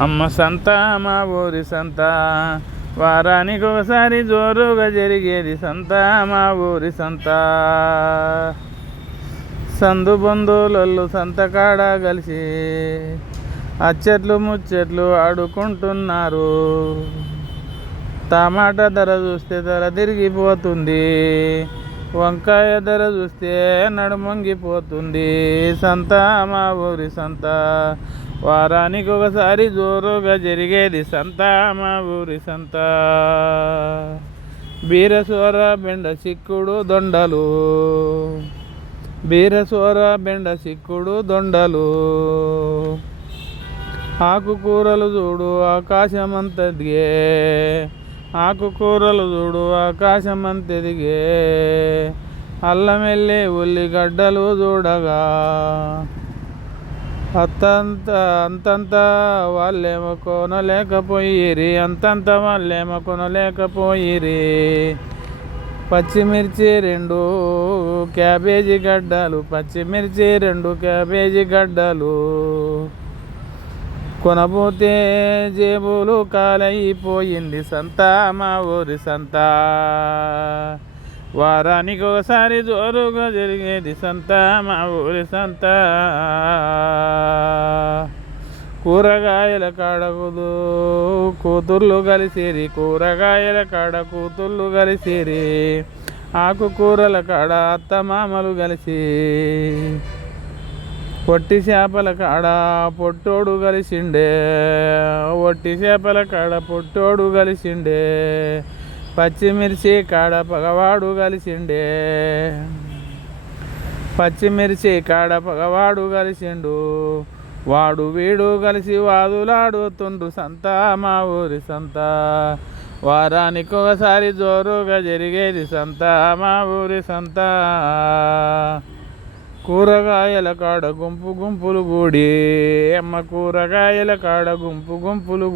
అమ్మ సంత మా ఊరి సంత, వారానికి ఒకసారి జోరుగా జరిగేది సంత మా ఊరి సంత. సందు బంధువులొల్లు సంతకాడ కలిసి అచ్చట్లు ముచ్చట్లు ఆడుకుంటున్నారు. టమాటా ధర చూస్తే ధర తిరిగిపోతుంది, వంకాయ ధర చూస్తే నడుమొంగిపోతుంది. సంత మా ఊరి సంత, వారానికి ఒకసారి జోరుగా జరిగేది సంత మా ఊరి సంత. బీరసోర బెండ చిక్కుడు దొండలు, బీరసోర బెండ చిక్కుడు దొండలు, ఆకుకూరలు చూడు ఆకాశమంతదిగే, ఆకుకూరలు చూడు ఆకాశమంతదిగే. అల్లమెల్లి ఉల్లిగడ్డలు చూడగా అంతంత వాళ్ళేమో కొనలేకపోయిరి, అంతంత వాళ్ళేమో కొనలేకపోయిరి. పచ్చిమిర్చి 2 క్యాబేజీ గడ్డలు, పచ్చిమిర్చి 2 క్యాబేజీ గడ్డలు, కొనబోతే జేబులు కాలైపోయింది సంత మా ఊరి సంత. వారానికి ఒకసారి జోరుగా జరిగేది సంత మా ఊరి సంత. కూరగాయల కాడ కూతుర్లు కలిసిరి, కూరగాయల కాడ కూతుర్లు కలిసిరి. ఆకుకూరల కాడ అత్తమామలు కలిసి, పొట్టి చేపల కాడ పొట్టోడు కలిసిండే, ఒట్టి చేపల కాడ పొట్టోడు కలిసిండే. పచ్చిమిర్చి కాడ పగవాడు కలిసిండే, పచ్చిమిర్చి కాడ పగవాడు కలిసిండు. వాడు వీడు కలిసి వాదులాడుతుండ్రు సంత మా ఊరి సంత. వారానికి ఒకసారి జోరుగా జరిగేది సంత మా ఊరి సంత. కూరగాయల కాడ గుంపులు కూడి, అమ్మ కూరగాయల కాడ గుంపులు